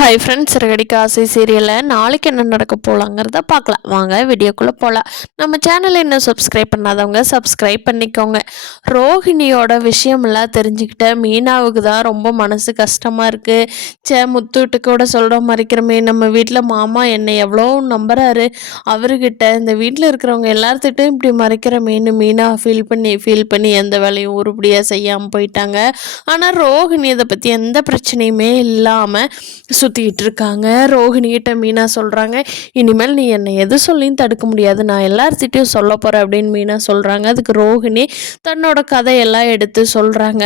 Hi friends, Siragadikka ஆசை சீரியலில் நாளைக்கு என்ன நடக்க போகலாங்கிறத பார்க்கலாம். வாங்க வீடியோக்குள்ளே போகலாம். நம்ம சேனலை இன்னும் சப்ஸ்கிரைப் பண்ணாதவங்க சப்ஸ்கிரைப் பண்ணிக்கோங்க. ரோஹிணியோட விஷயமெல்லாம் தெரிஞ்சுக்கிட்ட மீனாவுக்கு தான் ரொம்ப மனசு கஷ்டமாக இருக்குது. முத்துட்டு கூட சொல்கிற மறைக்கிறமே, நம்ம வீட்டில் மாமா என்னை எவ்வளோ நம்புறாரு, அவர்கிட்ட இந்த வீட்டில் இருக்கிறவங்க எல்லாத்துட்டும் இப்படி மறைக்கிறமேன்னு மீனா ஃபீல் பண்ணி எந்த வேலையும் உருப்படியாக செய்யாமல் போயிட்டாங்க. ஆனால் ரோஹிணி இதை பற்றி எந்த பிரச்சனையுமே இல்லாமல் சுற்றிக்கிட்டு இருக்காங்க. ரோஹிணிகிட்ட மீனா சொல்கிறாங்க, இனிமேல் நீ என்னை எது சொல்லியும் தடுக்க முடியாது, நான் எல்லார்த்திட்டையும் சொல்ல போகிறேன் அப்படின்னு மீனா சொல்கிறாங்க. அதுக்கு ரோஹிணி தன்னோட கதையெல்லாம் எடுத்து சொல்கிறாங்க.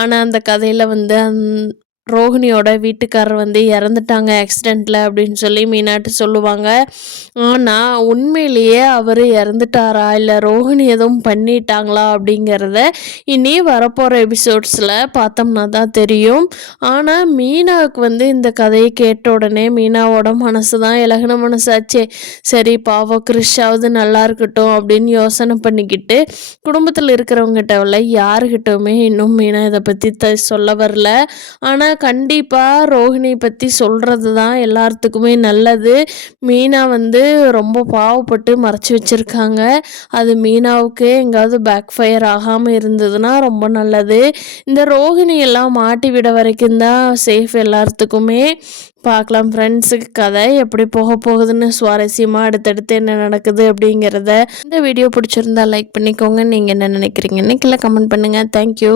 ஆனால் அந்த கதையில் ரோஹிணியோட வீட்டுக்காரர் இறந்துட்டாங்க ஆக்சிடெண்ட்டில் அப்படின்னு சொல்லி மீனாட்டு சொல்லுவாங்க. ஆனால் உண்மையிலேயே அவர் இறந்துட்டாரா இல்லை ரோஹிணி எதுவும் பண்ணிட்டாங்களா அப்படிங்கிறத இனி வரப்போகிற எபிசோட்ஸில் பார்த்தோம்னா தான் தெரியும். ஆனால் மீனாவுக்கு இந்த கதையை கேட்ட உடனே மீனாவோட மனசு தான் இலகுன மனசாச்சே. சரி பாவம் கிறிஷாவது நல்லா இருக்கட்டும் அப்படின்னு யோசனை பண்ணிக்கிட்டு குடும்பத்தில் இருக்கிறவங்ககிட்ட யாருக்கிட்டவுமே இன்னும் மீனா இதை பற்றி சொல்ல வரல. ஆனால் கண்டிப்பாக ரோஹிணி பற்றி சொல்கிறது தான் எல்லாத்துக்குமே நல்லது. மீனா ரொம்ப பாவப்பட்டு மறைச்சி வச்சுருக்காங்க. அது மீனாவுக்கே எங்காவது பேக் ஃபயர் ஆகாமல் இருந்ததுன்னா ரொம்ப நல்லது. இந்த ரோஹிணி எல்லாம் மாட்டி விட வரைக்கும் தான் சேஃப் எல்லாத்துக்குமே. பார்க்கலாம் ஃப்ரெண்ட்ஸுக்கு கதை எப்படி போக போகுதுன்னு சுவாரஸ்யமாக அடுத்தடுத்து என்ன நடக்குது அப்படிங்கிறத. இந்த வீடியோ பிடிச்சிருந்தா லைக் பண்ணிக்கோங்க. நீங்கள் என்ன நினைக்கிறீங்கன்னு கீழே கமெண்ட் பண்ணுங்கள். தேங்க்யூ.